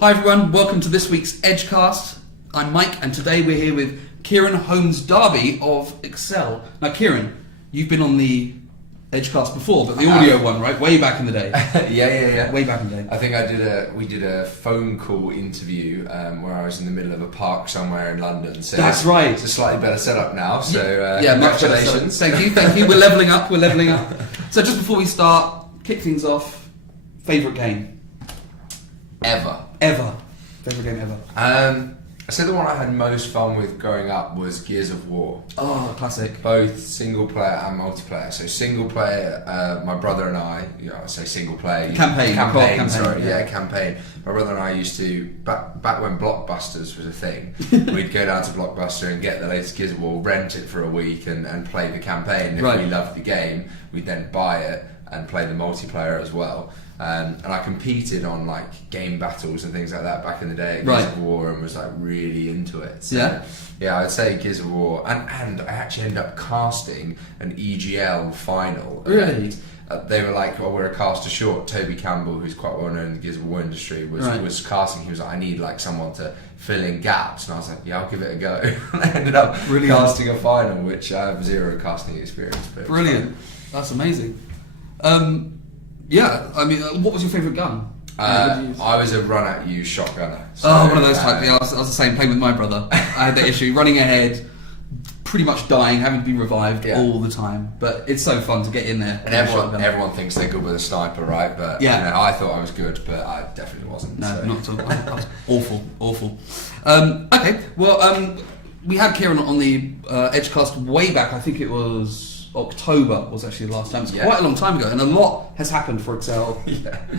Hi everyone, welcome to this week's Edgecast. I'm Mike, and today we're here with Kieran Holmes-Darby of Excel. Now Kieran, you've been on the Edgecast before, but the audio one, right? Way back in the day. Yeah. Way back in the day. I think we did a phone call interview where I was in the middle of a park somewhere in London. So that's right. It's a slightly better setup now. So congratulations. Thank you. We're leveling up. So just before we start, kick things off. Favourite game? Ever. Favourite game ever? I say the one I had most fun with growing up was Gears of War. Oh, classic. Both single player and multiplayer. So single player, my brother and I, I say single player. Campaign. Campaign. My brother and I used to, back when Blockbusters was a thing, we'd go down to Blockbuster and get the latest Gears of War, rent it for a week and play the campaign. If we loved the game, we'd then buy it and play the multiplayer as well. And I competed on like game battles and things like that back in the day at Gears of War and was like really into it. So, yeah, I'd say Gears of War, and I actually ended up casting an EGL final. Really? They were like, we're a caster short. Toby Campbell, who's quite well known in the Gears of War industry, was casting. He was like, I need like someone to fill in gaps, and I was like, yeah, I'll give it a go. And I ended up casting a final, which I have zero casting experience. But brilliant. That's amazing. Yeah, I mean, what was your favourite gun? I was a run at you shotgunner. So, one of those types. Yeah, I was the same, playing with my brother. I had that issue, running ahead, pretty much dying, having to be revived all the time. But it's so fun to get in there. And everyone thinks they're good with a sniper, right? But I thought I was good, but I definitely wasn't. No, not at all. I was awful. Okay, well, we had Kieran on the Edgecast way back. I think it was October was actually the last time. It's quite a long time ago, and a lot has happened for Excel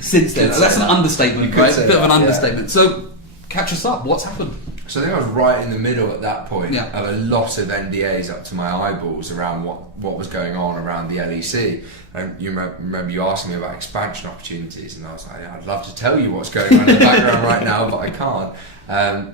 since then. That's an understatement, right? A bit of an understatement. So, catch us up. What's happened? So I think I was right in the middle at that point of a lot of NDAs up to my eyeballs around what was going on around the LEC. And you remember you asking me about expansion opportunities, and I was like, I'd love to tell you what's going on in the background right now, but I can't.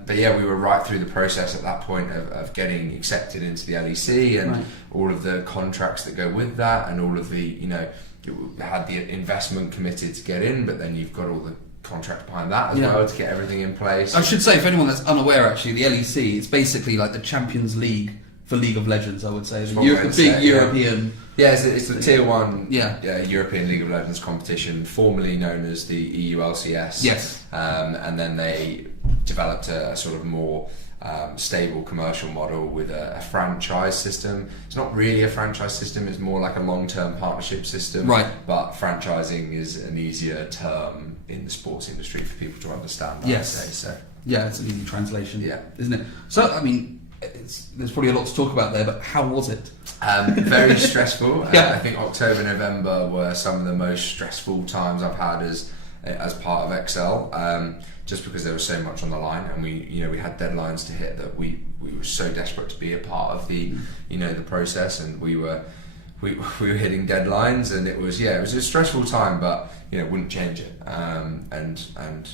But yeah, we were right through the process at that point of getting accepted into the LEC and all of the contracts that go with that, and all of the, you had the investment committed to get in, but then you've got all the contract behind that as well to get everything in place. I should say, for anyone that's unaware, actually, the LEC is basically like the Champions League for League of Legends, I would say. The big European... Yeah, it's the Tier 1 European League of Legends competition, formerly known as the EU LCS. Yes. And then they developed a sort of more stable commercial model with a franchise system. It's not really a franchise system, it's more like a long-term partnership system. Right. But franchising is an easier term in the sports industry for people to understand, I would say. So. Yeah, it's an easy translation, isn't it? So, I mean, there's probably a lot to talk about there, but how was it? Very stressful. I think October, November were some of the most stressful times I've had as part of Excel, just because there was so much on the line, and we had deadlines to hit that we were so desperate to be a part of the the process, and we were hitting deadlines, and it was a stressful time, but wouldn't change it. And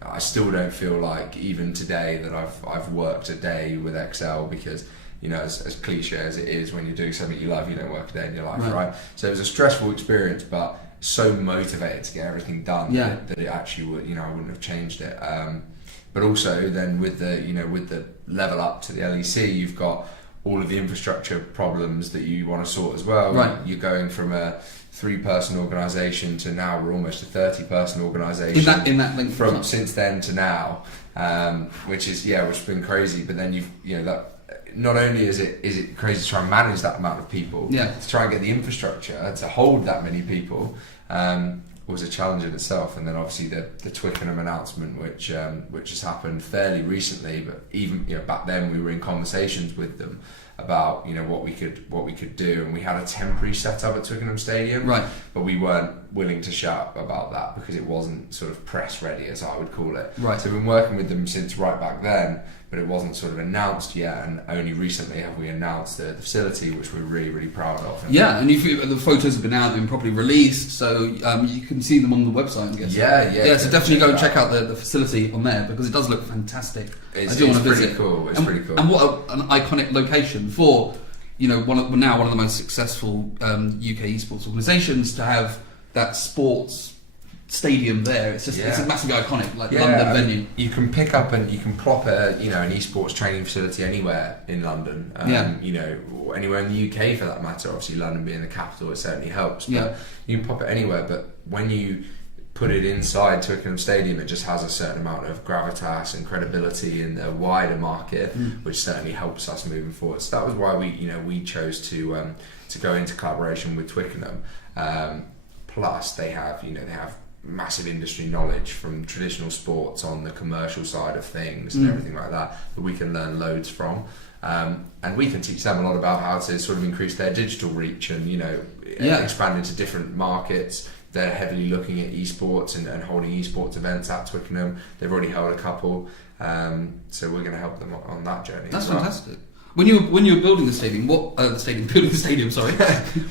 I still don't feel like even today that I've worked a day with Excel, because as cliche as it is, when you're doing something you love, you don't work a day in your life, right? So it was a stressful experience, but so motivated to get everything done that it actually would, I wouldn't have changed it. But also then with the level up to the LEC, you've got all of the infrastructure problems that you want to sort as well. Right. You're going from a 3-person organisation to now we're almost a 30-person organisation. In that length from since then to now, which has been crazy. But then that not only is it crazy to try and manage that amount of people, to try and get the infrastructure to hold that many people, was a challenge in itself. And then obviously the Twickenham announcement, which has happened fairly recently, but even back then we were in conversations with them about what we could do, and we had a temporary setup at Twickenham Stadium, but we weren't willing to shout about that because it wasn't sort of press ready, as I would call it. So we've been working with them since right back then, but it wasn't sort of announced yet, and only recently have we announced the facility, which we're really, really proud of. And the photos have been out and properly released, so you can see them on the website, I guess. So definitely go and check out the facility on there, because it does look fantastic. I do want to visit. Cool. It's pretty cool. And what an iconic location for one of the most successful UK esports organisations to have that sports stadium there. It's just it's massively iconic, like Yeah, London I venue. mean, you can pick up and you can plop an esports training facility anywhere in London. Or anywhere in the UK for that matter. Obviously, London being the capital, it certainly helps. But you can pop it anywhere. But when you put it inside Twickenham Stadium, it just has a certain amount of gravitas and credibility in the wider market, which certainly helps us moving forward. So that was why we chose to go into collaboration with Twickenham. Plus, they have massive industry knowledge from traditional sports on the commercial side of things and everything like that we can learn loads from. And we can teach them a lot about how to sort of increase their digital reach and expand into different markets. They're heavily looking at esports and holding esports events at Twickenham. They've already held a couple, so we're going to help them on that journey. That's fantastic. When you were building the stadium, building the stadium, sorry.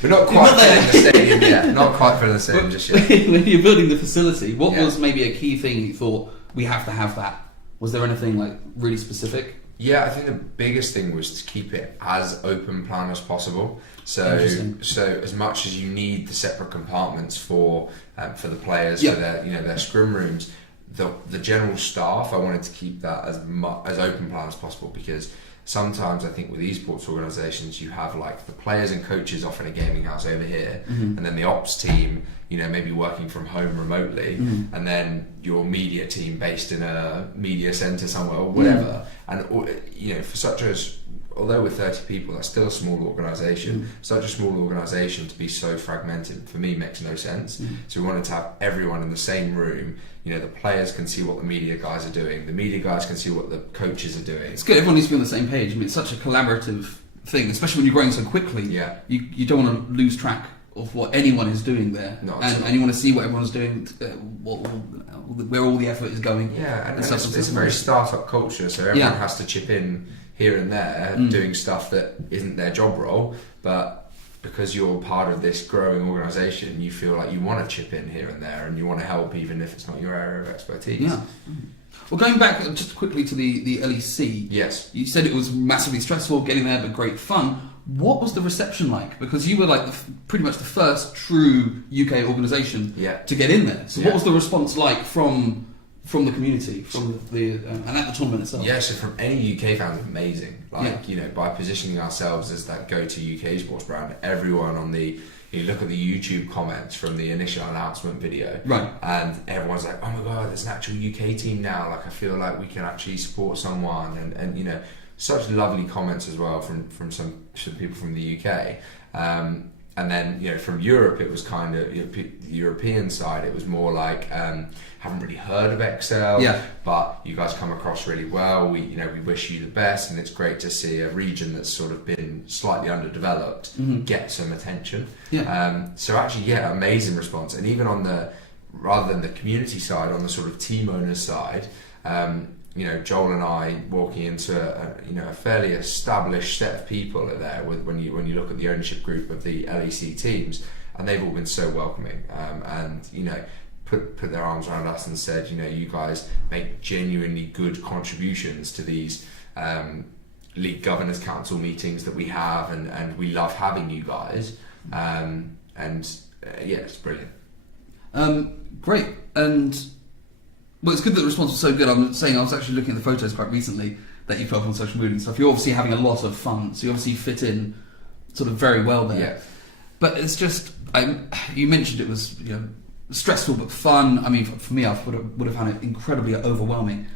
We're not quite building the stadium yet. Not quite building the stadium just yet. When you're building the facility, what was maybe a key thing you thought we have to have that? Was there anything like really specific? Yeah, I think the biggest thing was to keep it as open plan as possible. So as much as you need the separate compartments for the players for their scrum rooms, the general staff, I wanted to keep that as open plan as possible, because sometimes I think with esports organisations you have like the players and coaches off in a gaming house over here, and then the ops team maybe working from home remotely, and then your media team based in a media centre somewhere or whatever. And although we're 30 people, that's still a small organisation. Such a small organisation to be so fragmented, for me, makes no sense. So we wanted to have everyone in the same room. The players can see what the media guys are doing. The media guys can see what the coaches are doing. It's good. Everyone needs to be on the same page. I mean, it's such a collaborative thing, especially when you're growing so quickly. Yeah. You don't want to lose track of what anyone is doing there, and you want to see what everyone's doing, where all the effort is going. Yeah, and it's a very startup culture, so everyone has to chip in here and there, doing stuff that isn't their job role, but because you're part of this growing organisation, you feel like you want to chip in here and there, and you want to help even if it's not your area of expertise. Yeah. Well, going back just quickly to the LEC, yes, you said it was massively stressful getting there, but great fun. What was the reception like? Because you were like pretty much the first true UK organisation to get in there. So what was the response like from the community, from the and at the tournament itself? Yeah, so from any UK fans, amazing. By positioning ourselves as that go-to UK sports brand, everyone you look at the YouTube comments from the initial announcement video, right? And everyone's like, "Oh my god, there's an actual UK team now! Like, I feel like we can actually support someone," and such lovely comments as well from some people from the UK. And then, from Europe, it was kind of the European side. It was more like, haven't really heard of Excel, but you guys come across really well. We wish you the best, and it's great to see a region that's sort of been slightly underdeveloped get some attention. So actually, amazing response. And even rather than the community side, on the sort of team owners side, Joel and I walking into a fairly established set of people there when you look at the ownership group of the LEC teams, and they've all been so welcoming, and put their arms around us and said, you guys make genuinely good contributions to these League Governors Council meetings that we have, and we love having you guys, it's brilliant. Great. And well, it's good that the response was so good. I'm saying I was actually looking at the photos quite recently that you put up on social media and stuff. You're obviously having a lot of fun, so you obviously fit in sort of very well there. Yeah. But it's just, you mentioned it was stressful but fun. I mean, for me, I would have found it incredibly overwhelming.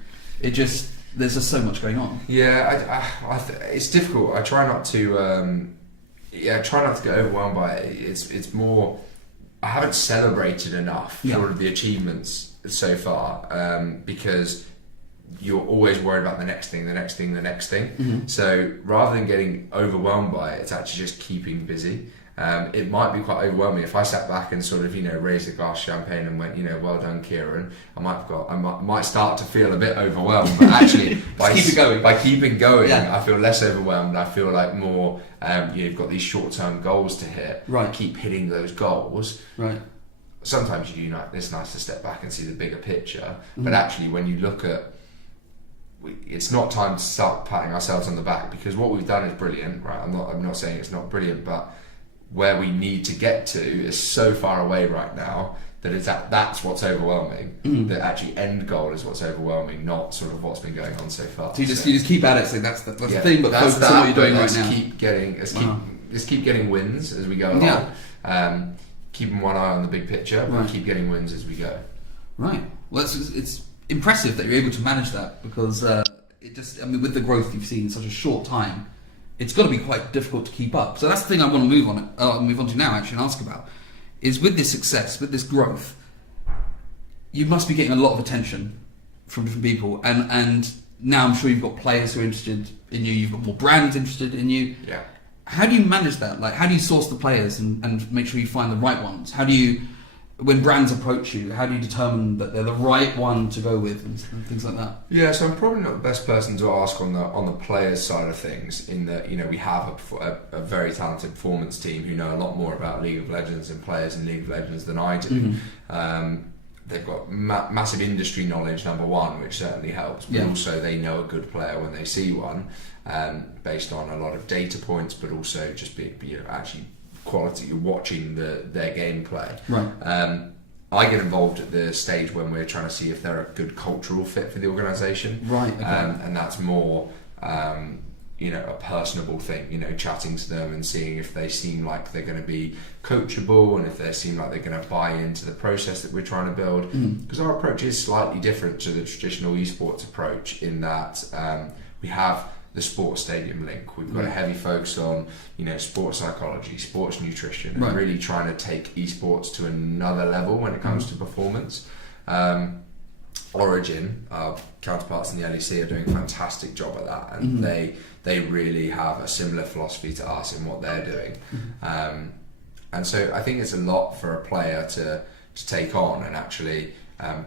There's just so much going on. Yeah, it's difficult. I try not to get overwhelmed by it. It's more, I haven't celebrated enough sort of the achievements so far, because you're always worried about the next thing. So rather than getting overwhelmed by it, it's actually just keeping busy. It might be quite overwhelming if I sat back and sort of raised a glass of champagne and went well done, Kieran. I might start to feel a bit overwhelmed, but actually by keeping going, I feel less overwhelmed. I feel like more you've got these short-term goals to hit. Right. Keep hitting those goals. Right. Sometimes it's nice to step back and see the bigger picture, but actually when you look at, it's not time to start patting ourselves on the back, because what we've done is brilliant, right? I'm not saying it's not brilliant, but where we need to get to is so far away right now that that's what's overwhelming. The actually end goal is what's overwhelming, not sort of what's been going on so far. So you just keep at it. So that's the thing. But focus on what you're doing right now. Let's keep getting wins as we go along. Yeah. Keeping one eye on the big picture, but keep getting wins as we go. Right. Well, it's impressive that you're able to manage that, because with the growth you've seen in such a short time, it's got to be quite difficult to keep up. So that's the thing I want to move on to now, actually, and ask about, is with this success, with this growth, you must be getting a lot of attention from different people, and now I'm sure you've got players who are interested in you, you've got more brands interested in you. Yeah. How do you manage that? Like, how do you source the players and make sure you find the right ones? How do you, when brands approach you, how do you determine that they're the right one to go with and things like that? Yeah, so I'm probably not the best person to ask on the players side of things, in that, you know, we have a very talented performance team who know a lot more about League of Legends and players in League of Legends than I do. They've got massive industry knowledge, number one, which certainly helps, but also they know a good player when they see one, based on a lot of data points, but also just actually quality, watching their gameplay. Right. I get involved at the stage when we're trying to see if they're a good cultural fit for the organisation. Right. Okay. And that's more, a personable thing, chatting to them and seeing if they seem like they're going to be coachable, and if they seem like they're going to buy into the process that we're trying to build. Because our approach is slightly different to the traditional esports approach, in that we have the sports stadium link. We've got a heavy focus on, sports psychology, sports nutrition, and really trying to take esports to another level when it comes to performance. Origin, our counterparts in the LEC, are doing a fantastic job at that, and they really have a similar philosophy to us in what they're doing. And so I think it's a lot for a player to take on and actually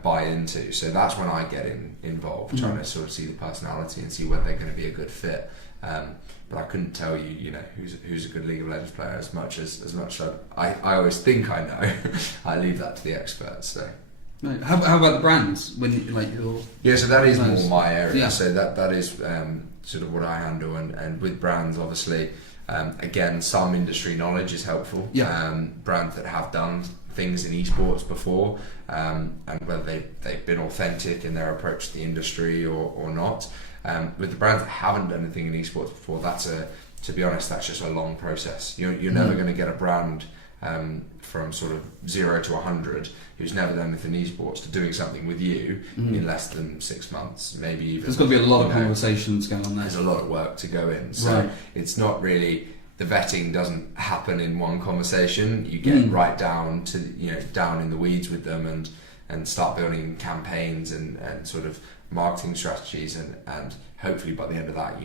buy into. So that's when I get involved, trying to sort of see the personality and see whether they're going to be a good fit. But I couldn't tell you, who's a good League of Legends player as much as I always think I know. I leave that to the experts. So. Right. How about the brands? So that is more my area. Yeah. So that is sort of what I handle, and with brands, obviously, again, some industry knowledge is helpful. Yeah. Brands that have done things in esports before, and whether they've been authentic in their approach to the industry or not. With the brands that haven't done anything in esports before, to be honest, that's just a long process. You're never going to get a brand from sort of 0 to 100 who's never done anything in esports to doing something with you in less than 6 months, maybe even. There's got to be a lot of conversations going on there. There's a lot of work to go in, so it's not really, the vetting doesn't happen in one conversation. You get right down to down in the weeds with them and start building campaigns and sort of marketing strategies, and hopefully by the end of that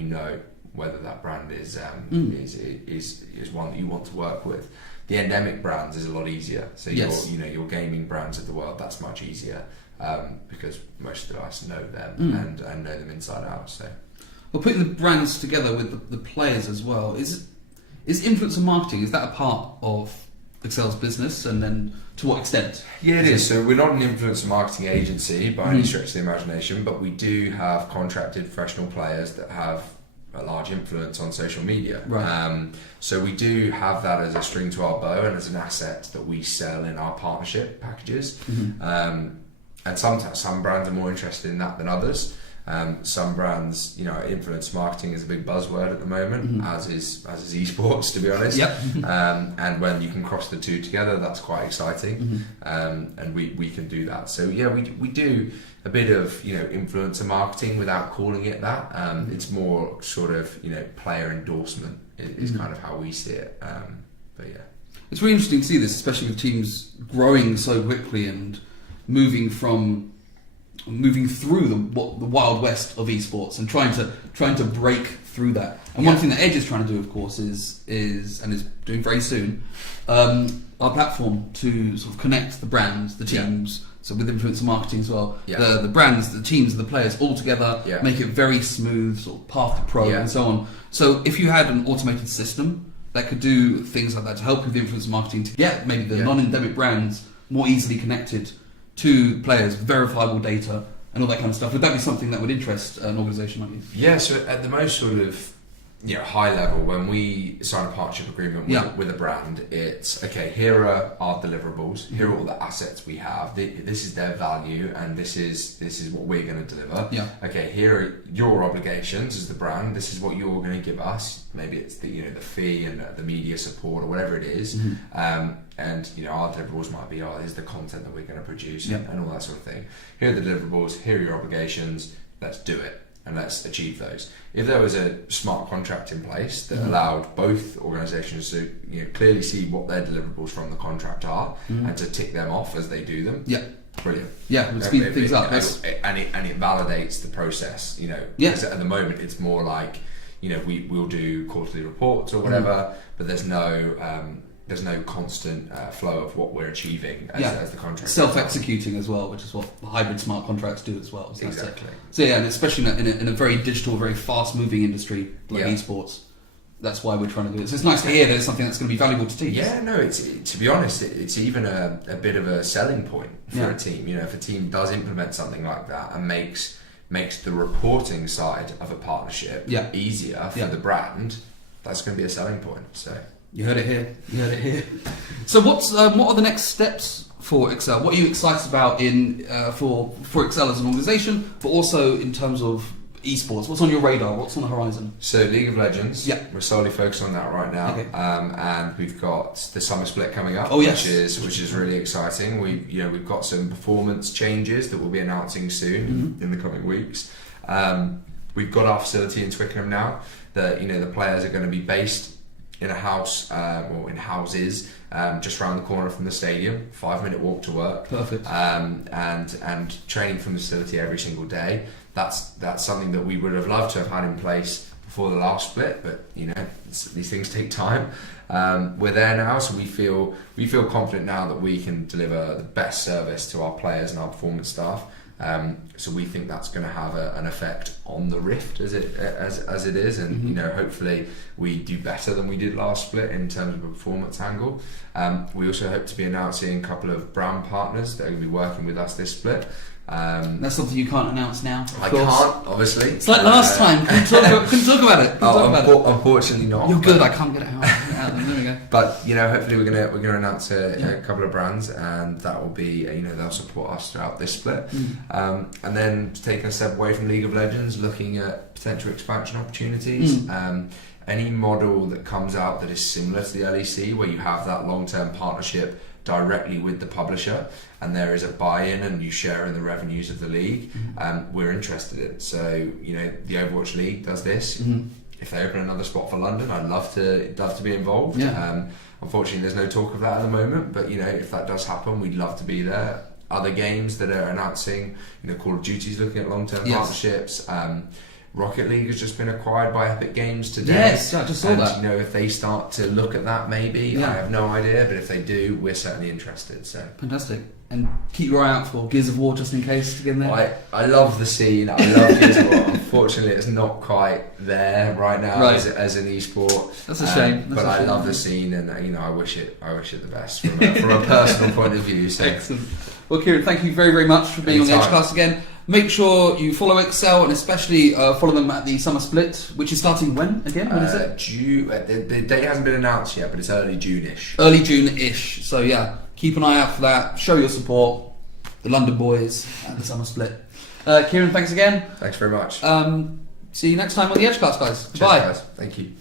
whether that brand is one that you want to work with. The endemic brands is a lot easier. So your gaming brands of the world, that's much easier, because most of us know them and know them inside out. So, well, putting the brands together with the players as well, is influencer marketing, is that a part of Excel's business, and then to what extent? Yeah, it is. So we're not an influencer marketing agency by any stretch of the imagination, but we do have contracted professional players that have a large influence on social media. Right. So we do have that as a string to our bow and as an asset that we sell in our partnership packages. And sometimes some brands are more interested in that than others. Some brands, influence marketing is a big buzzword at the moment, as is esports, to be honest. Yep. And when you can cross the two together, that's quite exciting. And we can do that. So yeah, we do a bit of influencer marketing without calling it that. It's more sort of player endorsement is kind of how we see it. But yeah, it's really interesting to see this, especially with teams growing so quickly and moving through the wild west of esports and trying to break through that. And one thing that Edge is trying to do, of course, is doing very soon, our platform to sort of connect the brands, the teams. So with influencer marketing as well, the brands, the teams, the players all together, make it very smooth, sort of path to pro and so on. So if you had an automated system that could do things like that to help with the influencer marketing, to get maybe the non-endemic brands more easily connected to players, verifiable data and all that kind of stuff, would that be something that would interest an organisation like you? Yeah, so at the most sort of high level, when we sign a partnership agreement with a brand, it's okay, here are our deliverables, here are all the assets we have, this is their value, and this is what we're going to deliver. Okay, here are your obligations as the brand, this is what you're going to give us, maybe it's the fee and the media support or whatever it is. And our deliverables might be, here's the content that we're going to produce and all that sort of thing. Here are the deliverables, here are your obligations, let's do it. And let's achieve those. If there was a smart contract in place that allowed both organisations to clearly see what their deliverables from the contract are and to tick them off as they do them, brilliant. Yeah, we'll speed things up. And it validates the process. Because at the moment it's more like we'll do quarterly reports or whatever, but there's no constant flow of what we're achieving as the contract. Self-executing as well, which is what hybrid smart contracts do as well. So exactly. So and especially in a very digital, very fast-moving industry like esports, that's why we're trying to do it. So it's nice to hear there's something that's going to be valuable to teams. Yeah, no, to be honest, it's even a bit of a selling point for a team. If a team does implement something like that and makes the reporting side of a partnership easier for the brand, that's going to be a selling point. So. You heard it here. So what are the next steps for Excel? What are you excited about for Excel as an organisation, but also in terms of esports? What's on your radar? What's on the horizon? So League of Legends, we're solely focused on that right now. Okay. And we've got the summer split coming up, yes. which is really exciting. We've got some performance changes that we'll be announcing soon in the coming weeks. We've got our facility in Twickenham now that the players are going to be based in a house or in houses just around the corner from the stadium, 5-minute walk to work. Perfect. And training from the facility every single day. That's something that we would have loved to have had in place before the last split, but these things take time. We're there now, so we feel confident now that we can deliver the best service to our players and our performance staff. So we think that's going to have an effect on the Rift as it is, and hopefully we do better than we did last split in terms of a performance angle. We also hope to be announcing a couple of brand partners that are going to be working with us this split. That's something you can't announce now. I can't, obviously. It's like last time. Couldn't talk about it. Unfortunately not. You're good. I can't get it out. There we go. But hopefully we're gonna announce a couple of brands, and that will be they'll support us throughout this split. And then taking a step away from League of Legends, looking at potential expansion opportunities. Any model that comes out that is similar to the LEC, where you have that long-term partnership directly with the publisher, and there is a buy-in and you share in the revenues of the league, we're interested in. So the Overwatch League does this. If they open another spot for London, I'd love to be involved. Unfortunately there's no talk of that at the moment, but if that does happen, we'd love to be there. Other games that are announcing, Call of Duty's looking at long-term partnerships. Rocket League has just been acquired by Epic Games today. Yes, I just saw that. If they start to look at that, maybe I have no idea, but if they do, we're certainly interested. So fantastic. And keep your eye out for Gears of War just in case to get in there. I love the scene. I love Gears of War. Unfortunately, it's not quite there right now as an esport. That's a shame. But I love the scene, and I wish it the best from a personal point of view. So. Excellent. Well, Kieran, thank you very, very much for being on the Edgecast again. Make sure you follow Excel, and especially follow them at the summer split, which is starting when again? When is it? The date hasn't been announced yet, but it's early June-ish. Early June-ish. So keep an eye out for that. Show your support. The London boys at the summer split. Kieran, thanks again. Thanks very much. See you next time on the Edgecast, guys. Cheers, Bye. guys. Thank you.